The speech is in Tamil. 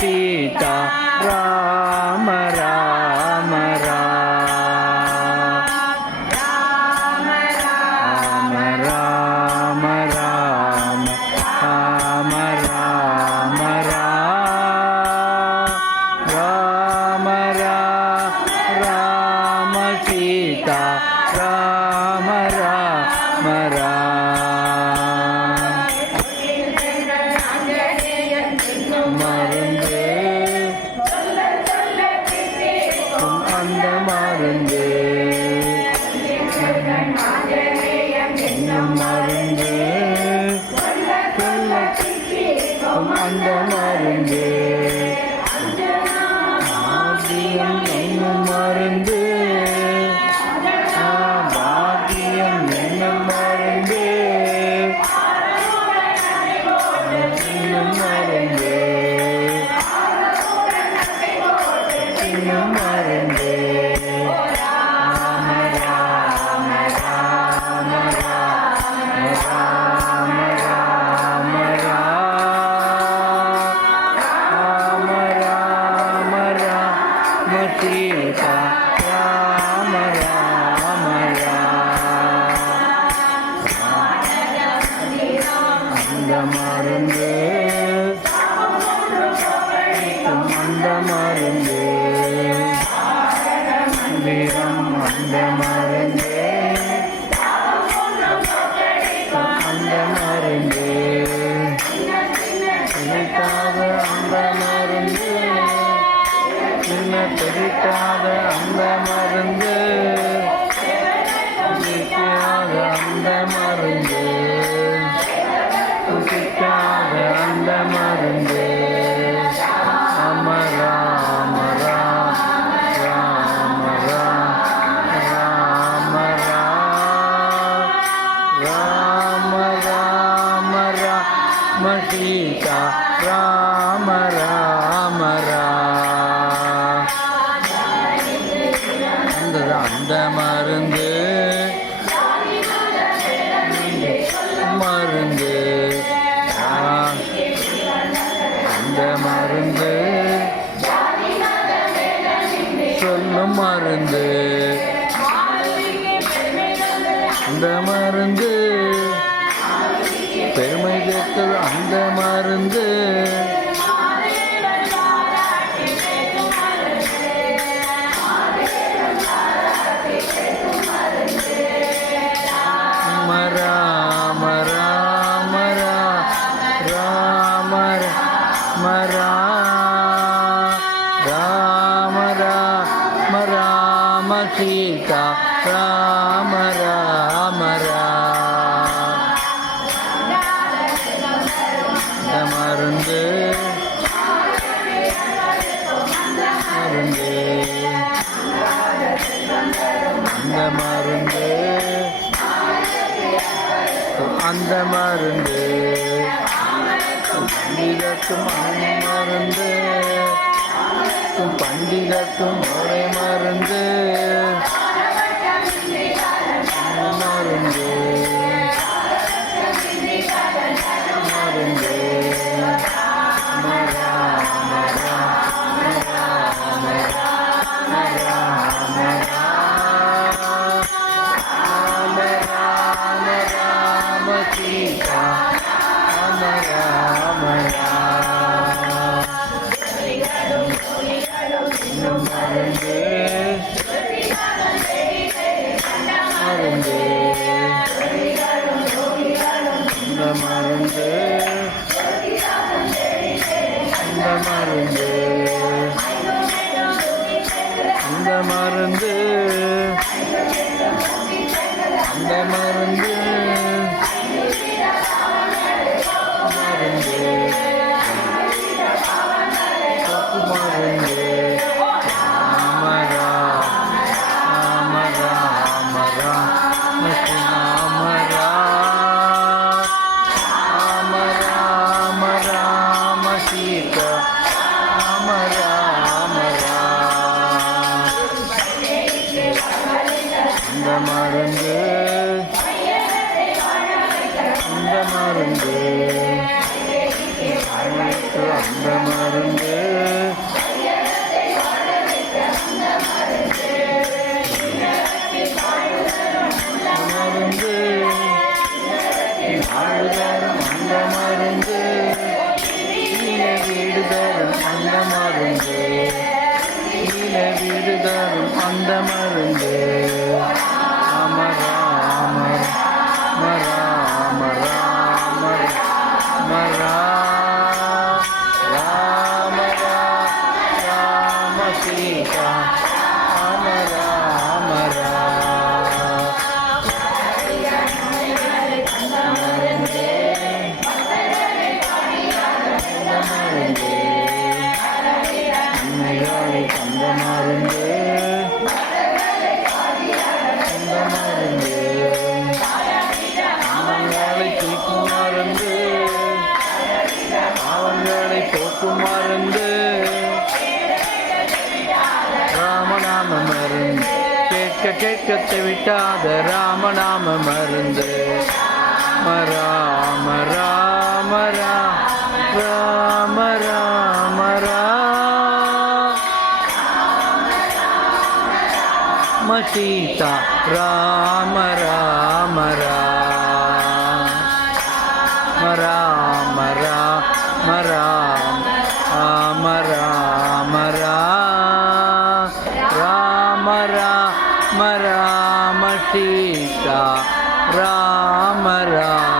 சீதா ராம ராம ராம ராம ராம ராம ராம ராம ராம சீதா ராம ராம மருந்து அந்த மருந்து மருந்து அந்த மருந்து மருந்து பாக்கியம் என்ன மருந்து மருந்து மருந்து சீதா ராம ராம அந்த மருந்து அந்த மருந்து வீரம் அந்த மருந்து அந்த மருந்து எனக்காக அந்த மருந்து என்ன தெரிக்காத அந்த மருந்து அந்த மருந்து துதிக்காத அந்த மருந்து அமரா அமரா ராம ராம ராம ராம ராம சீதா ராம ராம அந்த மருந்து மருந்து அந்த மருந்து சொல்லும் மருந்து அந்த மருந்து பெருமை கேட்கிறது அந்த மருந்து ராம ராம ராம ராம ராம ராம ராம சீதா ராம ராம மருந்து மருந்து அந்த மருந்து அந்த மருந்து பண்டிதத்தும் மருந்து பண்டிதத்தும் ஒரே மருந்து மருந்து மருந்து சீதா ராம ராம மருந்து மருந்து இந்த மருந்து இந்த மருந்து இந்த மருந்து இந்த மருந்து மருந்து இந்த மருந்து அந்த மருந்து ஆடுதரும் அந்த மருந்து நீல வீடு தரும் அந்த மருந்து நீல வீடு தரும் அந்த மருந்து சீதா அமரா அமரா அன்னையாளை தந்த மருந்து தந்த மருந்து அன்னையாளை தீக்கும் மருந்து அவங்களை போக்கும் மருந்து ராமநாம மருந்து கேட்க கேட்க விட்டாத ராமநாம மருந்து ராம ராம ராம ராம ராம சீதா ராம ராம ராம ராம ராம ராம ராம ராம ராம ராம சீதா ராம ராம